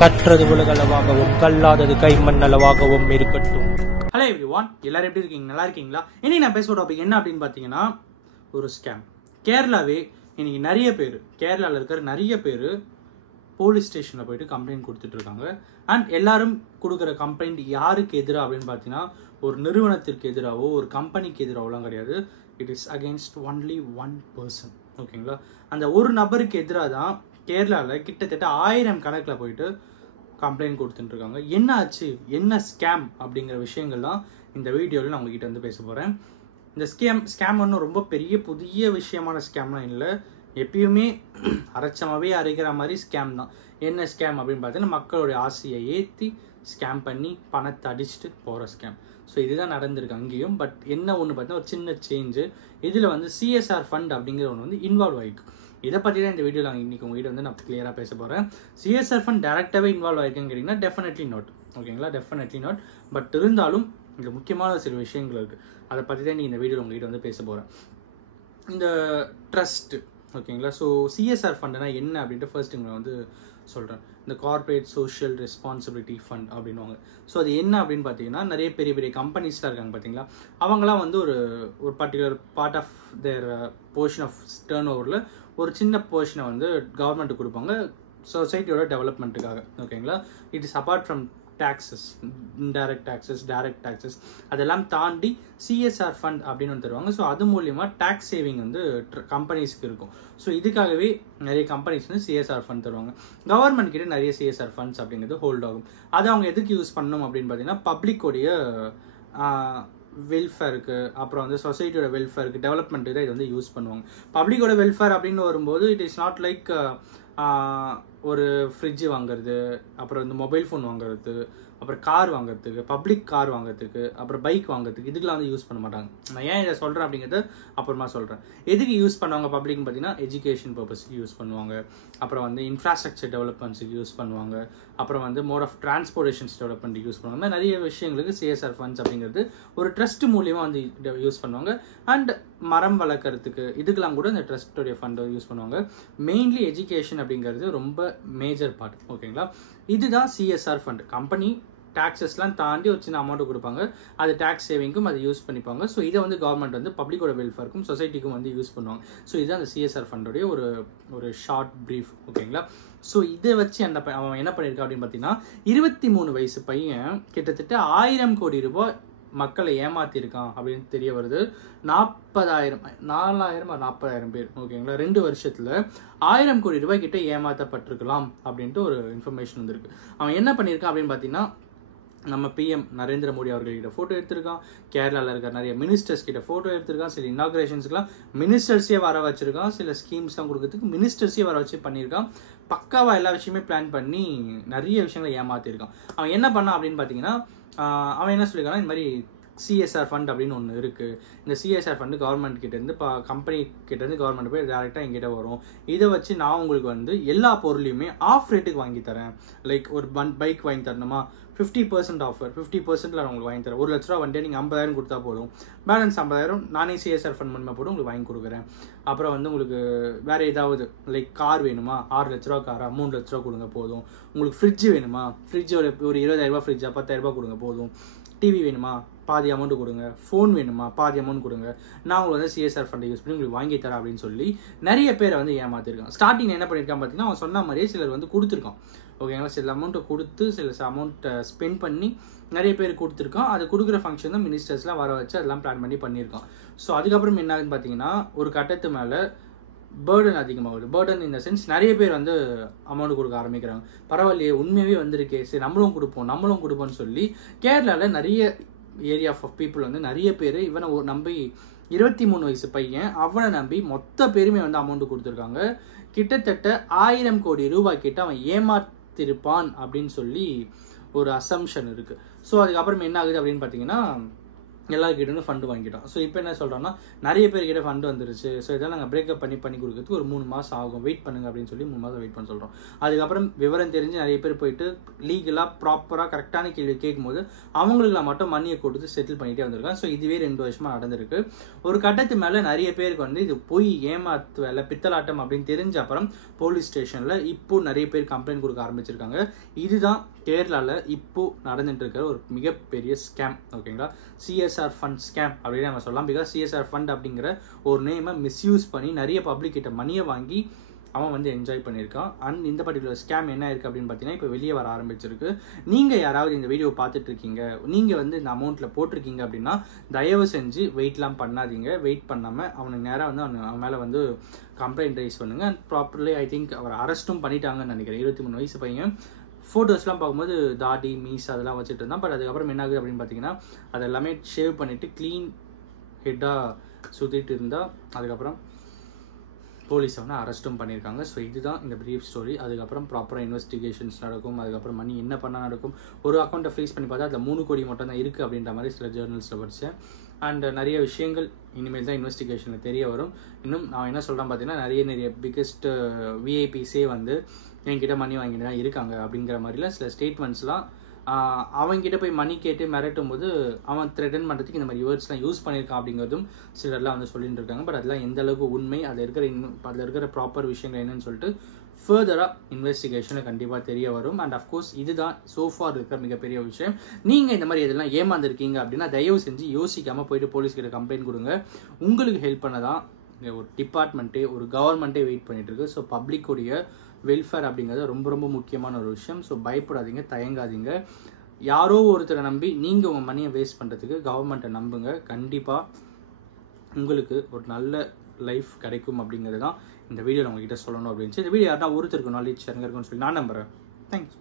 கற்றது உலகளவாகவும் கல்லாதது கைமண் அளவாகவும் இருக்கட்டும். Hello everyone, எல்லாரும் எப்படி இருக்கீங்க? நல்லா இருக்கீங்களா? இன்னைக்கு நான் பேசுகிற டாபிக் என்ன அப்படின்னு பார்த்தீங்கன்னா, ஒரு ஸ்கேம். கேரளாவே இன்னைக்கு கேரளாவில் இருக்கிற நிறைய பேர் போலீஸ் ஸ்டேஷனில் போயிட்டு கம்ப்ளைண்ட் கொடுத்துட்டு இருக்காங்க. அண்ட் எல்லாரும் கொடுக்குற கம்ப்ளைண்ட் யாருக்கு எதிராக அப்படின்னு பார்த்தீங்கன்னா, ஒரு நிறுவனத்திற்கு எதிராகவோ ஒரு கம்பெனிக்கு எதிராகலாம் கிடையாது. It is against only one person. ஓகேங்களா? அந்த ஒரு நபருக்கு எதிராக தான் கேரளாவில் கிட்டத்தட்ட 1000 கணக்கில் போயிட்டு கம்ப்ளைண்ட் கொடுத்துட்டு இருக்காங்க. என்ன ஆச்சு, என்ன ஸ்கேம் அப்படிங்கிற விஷயங்கள் தான் இந்த வீடியோவில் நான் உங்ககிட்ட வந்து பேச போகிறேன். இந்த ஸ்கேம் ஒன்றும் ரொம்ப பெரிய புதிய விஷயமான ஸ்கேம்லாம் இல்லை. எப்பயுமே அரைச்சமாகவே அரைக்கிற மாதிரி ஸ்கேம் தான். என்ன ஸ்கேம் அப்படின்னு பார்த்தீங்கன்னா, மக்களுடைய ஆசையை ஏற்றி ஸ்கேம் பண்ணி பணத்தை அடிச்சுட்டு போகிற ஸ்கேம். ஸோ இதுதான் நடந்திருக்கு அங்கேயும். பட் என்ன ஒன்று பார்த்தீங்கன்னா, ஒரு சின்ன சேஞ்சு. இதில் வந்து சிஎஸ்ஆர் ஃபண்ட் அப்படிங்கிற ஒன்று வந்து இன்வால்வ் ஆகிருக்கு. இதை பற்றி தான் இந்த வீடியோவில் இன்றைக்கி உங்கள்கிட்ட வந்து நான் கிளியராக பேச போகிறேன். சிஎஸ்ஆர் ஃபண்ட் டேரெக்டாகவே இன்வால்வ் ஆகிருக்குன்னு கேட்டிங்கன்னா டெஃபினெட்லி நாட். ஓகேங்களா? Definitely not. பட் இருந்தாலும் இங்கே முக்கியமான சில விஷயங்கள் இருக்குது. அதை பற்றி தான் இந்த வீடியோவில் உங்கள்கிட்ட வந்து பேச போகிறேன். இந்த ட்ரஸ்ட்டு, ஓகேங்களா? ஸோ சிஎஸ்ஆர் ஃபண்டுனா என்ன அப்படின்ட்டு ஃபர்ஸ்ட் இங்கே வந்து சொல்கிறேன். இந்த கார்பரேட் சோஷியல் ரெஸ்பான்சிபிலிட்டி ஃபண்ட் அப்படின்வாங்க. ஸோ அது என்ன அப்படின்னு பார்த்தீங்கன்னா, நிறைய பெரிய பெரிய கம்பெனிஸ்லாம் இருக்காங்க பார்த்தீங்களா, அவங்களாம் வந்து ஒரு particular part of their portion of turn ஓவரில் ஒரு சின்ன போர்ஷனை வந்து கவர்மெண்ட்டுக்கு கொடுப்பாங்க, சொசைட்டியோட டெவலப்மெண்ட்டுக்காக. ஓகேங்களா? It is apart from taxes, indirect taxes, direct taxes, அதெல்லாம் தாண்டி சிஎஸ்ஆர் ஃபண்ட் அப்படின்னு ஒன்று தருவாங்க. ஸோ அது மூலியமாக டேக்ஸ் சேவிங் வந்து கம்பெனிஸ்க்கு இருக்கும். ஸோ இதுக்காகவே நிறைய கம்பெனிஸ் வந்து சிஎஸ்ஆர் ஃபண்ட் தருவாங்க. கவர்மெண்ட் கிட்ட நிறைய சிஎஸ்ஆர் ஃபண்ட்ஸ் அப்படிங்கிறது ஹோல்ட் ஆகும். அதை அவங்க எதுக்கு யூஸ் பண்ணணும் அப்படின்னு பார்த்தீங்கன்னா, பப்ளிக்கோடைய வெல்ஃபேருக்கு, அப்புறம் வந்து சொசைட்டியோட வெல்ஃபேருக்கு, டெவலப்மெண்ட்டுக்கு தான் இது வந்து யூஸ் பண்ணுவாங்க. பப்ளிக்கோட வெல்ஃபேர் அப்படின்னு வரும்போது இட் இஸ் நாட் லைக் ஒரு ஃப்ரிட்ஜு வாங்குறது, அப்புறம் வந்து மொபைல் ஃபோன் வாங்குறது, அப்புறம் கார் வாங்குறதுக்கு, பப்ளிக் கார் வாங்குறதுக்கு, அப்புறம் பைக் வாங்குறதுக்கு, இதுக்கெலாம் வந்து யூஸ் பண்ண மாட்டாங்க. நான் ஏன் இதை சொல்கிறேன் அப்படிங்கிறத அப்புறமா சொல்கிறேன். எதுக்கு யூஸ் பண்ணுவாங்க பப்ளிக்னு பார்த்தீங்கன்னா, எஜுகேஷன் பர்பஸ்க்கு யூஸ் பண்ணுவாங்க, அப்புறம் வந்து இன்ஃப்ராஸ்ட்ரக்சர் டெவலப்மெண்ட்ஸுக்கு யூஸ் பண்ணுவாங்க, அப்புறம் வந்து மோட் ஆஃப் டிரான்ஸ்போர்ட்டேஷன்ஸ் டெவலப்மெண்ட்டுக்கு யூஸ் பண்ணுவாங்க. நிறைய விஷயங்களுக்கு சிஎஸ்ஆர் ஃபண்ட்ஸ் அப்படிங்கிறது ஒரு ட்ரஸ்ட் மூலியமாக வந்து யூஸ் பண்ணுவாங்க. அண்ட் மரம் வளர்க்குறதுக்கு, இதுக்கெல்லாம் கூட இந்த ட்ரஸ்டோடைய ஃபண்டை யூஸ் பண்ணுவாங்க. மெயின்லி எஜுகேஷன் அப்படிங்கிறது ரொம்ப மேஜர் பார்ட். ஓகேங்களா? இதுதான் சிஎஸ்ஆர் ஃபண்ட். கம்பெனி டாக்ஸஸ்லாம் தாண்டி ஒரு சின்ன அமௌண்ட் கொடுப்பாங்க, அது டேக்ஸ் சேவிங்க்கும் அதை யூஸ் பண்ணிப்பாங்க. ஸோ இதை வந்து கவர்மெண்ட் வந்து பப்ளிக்கோட வெல்ஃபேருக்கும் சொசைட்டிக்கும் வந்து யூஸ் பண்ணுவாங்க. ஸோ இதுதான் அந்த சிஎஸ்ஆர் ஃபண்டோடைய ஒரு ஷார்ட் ப்ரீஃப். ஓகேங்களா? ஸோ இதை வச்சு அவன் என்ன பண்ணியிருக்கான் அப்படின்னு பார்த்தீங்கன்னா, 23 வயசு பையன் கிட்டத்தட்ட 1000 கோடி ரூபாய் மக்களை ஏமாத்திருக்கான் அப்படின்னு தெரிய வருது. 40,000 பேர். ஓகேங்களா? 2 வருஷத்துல 1000 கோடி ரூபாய் கிட்ட ஏமாற்றப்பட்டிருக்கலாம் அப்படின்ட்டு ஒரு இன்ஃபர்மேஷன் வந்திருக்கு. அவன் என்ன பண்ணியிருக்கான் அப்படின்னு பார்த்தீங்கன்னா, நம்ம பிஎம் நரேந்திர மோடி அவர்கள்கிட்ட ஃபோட்டோ எடுத்திருக்கான், கேரளாவில் இருக்கிற நிறைய மினிஸ்டர்ஸ் கிட்ட ஃபோட்டோ எடுத்திருக்கான், சில இனாக்ரேஷன்ஸ்க்குலாம் மினிஸ்டர்ஸே வர வச்சிருக்கான், சில ஸ்கீம்ஸ்லாம் கொடுக்கறதுக்கு மினிஸ்டர்ஸே வர வச்சு பண்ணியிருக்கான். பக்காவா எல்லா விஷயமே பிளான் பண்ணி நிறைய விஷயங்களை ஏமாத்திருக்கான். அவன் என்ன பண்ணான் அப்படின்னு பார்த்தீங்கன்னா, அவன் என்ன சொல்லியிருக்கான்னா, இந்த மாதிரி சிஎஸ்ஆர் ஃபண்ட் அப்படின்னு ஒன்று இருக்குது. இந்த சிஎஸ்ஆர் ஃபண்டு கவர்மெண்ட் கிட்டேருந்து கம்பெனி கிட்டேருந்து கவர்மெண்ட் போய் டேரெக்டாக எங்கிட்ட வரும். இதை வச்சு நான் உங்களுக்கு வந்து எல்லா பொருளையுமே ஆஃப் ரேட்டுக்கு வாங்கி தரேன். லைக் ஒரு பைக் வாங்கி தரணுமா, 50% ஆஃபர், 50%ல் நான் உங்களுக்கு வாங்கி தரேன். 1 லட்ச ரூபா வண்டியை நீங்கள் 50,000 கொடுத்தா போதும், பேலன்ஸ் 50,000 நானே சிஎஸ்ஆர் ஃபண்ட் பண்ண போட்டு உங்களுக்கு வாங்கி கொடுக்குறேன். அப்புறம் வந்து உங்களுக்கு வேறு ஏதாவது லைக் கார் வேணுமா, 6 லட்ச ரூபா காரா, 3 லட்ச ரூபா கொடுங்க போதும். உங்களுக்கு ஃப்ரிட்ஜ் வேணுமா, ஃப்ரிட்ஜ் ஒரு 20,000 ஃப்ரிட்ஜா, 10,000 கொடுங்க போதும். டிவி வேணுமா, பாதி அமௌண்ட் கொடுங்க. ஃபோன் வேணுமா, பாதி அமௌண்ட் கொடுங்க. நான் உங்களுக்கு வந்து சிஎஸ்ஆர் ஃபண்டை யூஸ் பண்ணி உங்களுக்கு வாங்கி தரேன் அப்படின்னு சொல்லி நிறைய பேரை வந்து ஏமாத்திருக்கான். ஸ்டார்டிங் என்ன பண்ணியிருக்கான் பார்த்தீங்கன்னா, அவன் சொன்ன மாதிரியே சிலர் வந்து கொடுத்துருக்கான். ஓகேங்களா? சில அமௌண்ட்டை கொடுத்து சில அமௌண்ட்டை ஸ்பெண்ட் பண்ணி நிறைய பேர் கொடுத்துருக்கான். அது கொடுக்குற ஃபங்க்ஷன் தான் மினிஸ்டர்ஸ்லாம் வர வச்சு அதெல்லாம் பிளான் பண்ணியிருக்கான். ஸோ அதுக்கப்புறம் என்ன ஆகுதுன்னு பார்த்தீங்கன்னா, ஒரு கட்டத்து மேலே பேர்டன் அதிகமாகுது. பேர்டன் இந்த சென்ஸ் நிறைய பேர் வந்து அமௌண்ட் கொடுக்க ஆரம்பிக்கிறாங்க. பரவாயில்லையே, உண்மையாகவே வந்திருக்கே, சரி நம்மளும் கொடுப்போம்னு சொல்லி கேரளாவில் நிறைய ஏரியா ஆஃப் பீப்புள் வந்து நிறைய பேர் இவனை நம்பி, 23 வயசு பையன், அவனை நம்பி மொத்த பேருமே வந்து அமௌண்ட் கொடுத்துருக்காங்க. கிட்டத்தட்ட 1000 கோடி ரூபாய் கிட்ட அவன் ஏமாத்திருப்பான் அப்படின்னு சொல்லி ஒரு அசம்ஷன் இருக்கு. ஸோ அதுக்கப்புறம் என்ன ஆகுது அப்படின்னு பார்த்தீங்கன்னா, எல்லாருக்கிட்ட ஃபண்டு வாங்கிட்டோம். ஸோ இப்போ என்ன சொல்கிறோன்னா நிறைய பேர்கிட்ட ஃபண்டு வந்துருச்சு. ஸோ இதெல்லாம் நாங்கள் பிரேக்கப் பண்ணி கொடுக்குறதுக்கு ஒரு 3 மாதம் ஆகும், வெயிட் பண்ணுங்க அப்படின்னு சொல்லி 3 மாதம் வெயிட் பண்ண சொல்கிறோம். அதுக்கப்புறம் விவரம் தெரிஞ்சு நிறைய பேர் போயிட்டு லீகலாக ப்ராப்பராக கரெக்டான கேள்வி கேட்கும்போது அவங்களுக்கு மட்டும் மணியை கொடுத்து செட்டில் பண்ணிகிட்டே வந்திருக்காங்க. ஸோ இதுவே 2 வருஷமாக நடந்திருக்கு. ஒரு கட்டத்து மேலே நிறைய பேருக்கு வந்து இது போய் ஏமாத்து வேலை பித்தலாட்டம் அப்படின்னு தெரிஞ்ச அப்புறம் போலீஸ் ஸ்டேஷனில் இப்போ நிறைய பேர் கம்ப்ளைண்ட் கொடுக்க ஆரம்பிச்சிருக்காங்க. இதுதான் கேரளாவில் இப்போ நடந்துட்டு இருக்கிற ஒரு மிகப்பெரிய ஸ்கேம். ஓகேங்களா, சிஎஸ்ஆர் ஃபண்ட் ஸ்கேம் அப்படின்னு நம்ம சொல்லலாம். பிகாஸ் சிஎஸ்ஆர் ஃபண்ட் அப்படிங்கிற ஒரு நேமை மிஸ்யூஸ் பண்ணி நிறைய பப்ளிக் கிட்ட மணியை வாங்கி அவன் வந்து என்ஜாய் பண்ணியிருக்கான். அண்ட் இந்த பர்டிகுலர் ஸ்கேம் என்ன இருக்குது அப்படின்னு பார்த்தீங்கன்னா இப்போ வெளியே வர ஆரம்பிச்சிருக்கு. நீங்கள் யாராவது இந்த வீடியோ பார்த்துட்டு இருக்கீங்க, நீங்கள் வந்து இந்த அமௌண்ட்டில் போட்டிருக்கீங்க அப்படின்னா தயவு செஞ்சு வெயிட்லாம் பண்ணாதீங்க. வெயிட் பண்ணாமல் அவனுக்கு நேராக வந்து அவன் மேலே வந்து கம்ப்ளைண்ட் ரைஸ் பண்ணுங்க. அண்ட் ப்ராப்பர்லி ஐ திங்க் அவர் அரெஸ்ட்டும் பண்ணிட்டாங்கன்னு நினைக்கிறேன். 23 வயசு பையன். ஃபோட்டோஸ்லாம் பார்க்கும்போது தாடி மீஸ் அதெல்லாம் வச்சுட்டு இருந்தான். பட் அதுக்கப்புறம் என்ன ஆகுது அப்படின்னு பார்த்தீங்கன்னா அது எல்லாமே ஷேவ் பண்ணிவிட்டு க்ளீன் ஹெட்டாக சுற்றிட்டு இருந்தால் அதுக்கப்புறம் போலீஸ் அவனை அரெஸ்ட்டும் பண்ணியிருக்காங்க. ஸோ இதுதான் இந்த ப்ரீஃப் ஸ்டோரி. அதுக்கப்புறம் ப்ராப்பராக இன்வெஸ்டிகேஷன்ஸ் நடக்கும். அதுக்கப்புறம் மணி என்ன பண்ணால் நடக்கும். ஒரு அக்கௌண்ட்டை ஃப்ரீஸ் பண்ணி பார்த்தா அதில் 3 கோடி மட்டும் தான் இருக்குது அப்படின்ற மாதிரி சில ஜேர்னல்ஸில் படித்தேன். அண்ட் நிறைய விஷயங்கள் இனிமேல் தான் இன்வெஸ்டிகேஷனில் தெரிய வரும். இன்னும் நான் என்ன சொல்கிறேன் பார்த்தீங்கன்னா நிறைய பிக்கெஸ்ட் விஐபிஸே வந்து என்கிட்ட மணி வாங்கிட்டு தான் இருக்காங்க அப்படிங்கிற மாதிரிலாம் சில ஸ்டேட்மெண்ட்ஸ்லாம் அவங்ககிட்ட போய் மணி கேட்டு மிரட்டும் போது அவன் த்ரெட்டன் பண்ணுறதுக்கு இந்த மாதிரி வேர்ட்ஸ்லாம் யூஸ் பண்ணியிருக்கான் அப்படிங்கிறதும் சிலர்லாம் வந்து சொல்லிட்டு இருக்காங்க. பட் அதெல்லாம் எந்த அளவுக்கு உண்மை, அதில் இருக்கிற ப்ராப்பர் விஷயங்கள் என்னன்னு சொல்லிட்டு ஃபர்தராக இன்வெஸ்டிகேஷனில் கண்டிப்பாக தெரிய வரும். அண்ட் அஃப்கோர்ஸ் இதுதான் சோஃபார் இருக்கிற மிகப்பெரிய விஷயம். நீங்கள் இந்த மாதிரி எதெல்லாம் ஏமாந்துருக்கீங்க அப்படின்னா தயவு செஞ்சு யோசிக்காமல் போயிட்டு போலீஸ்கிட்ட கம்ப்ளைண்ட் கொடுங்க. உங்களுக்கு ஹெல்ப் பண்ண தான் ஒரு டிபார்ட்மெண்ட்டே ஒரு கவர்மெண்ட்டே வெயிட் பண்ணிட்டு இருக்கு. ஸோ பப்ளிக்குடைய வெல்ஃபேர் அப்படிங்கிறது ரொம்ப ரொம்ப முக்கியமான ஒரு விஷயம். ஸோ பயப்படாதீங்க, தயங்காதீங்க. யாரோ ஒருத்தரை நம்பி நீங்கள் உங்கள் மணியை வேஸ்ட் பண்ணுறதுக்கு கவர்மெண்ட்டை நம்புங்க. கண்டிப்பாக உங்களுக்கு ஒரு நல்ல லைஃப் கிடைக்கும் அப்படிங்கிறது தான் இந்த வீடியோ நான் உங்ககிட்ட சொல்லணும் அப்படின்னு. இந்த வீடியோ யாருன்னா ஒருத்தருக்கு நாலேஜ் ஷேருங்க இருக்குன்னு சொல்லி நான் நம்புகிறேன். தேங்க்ஸ்.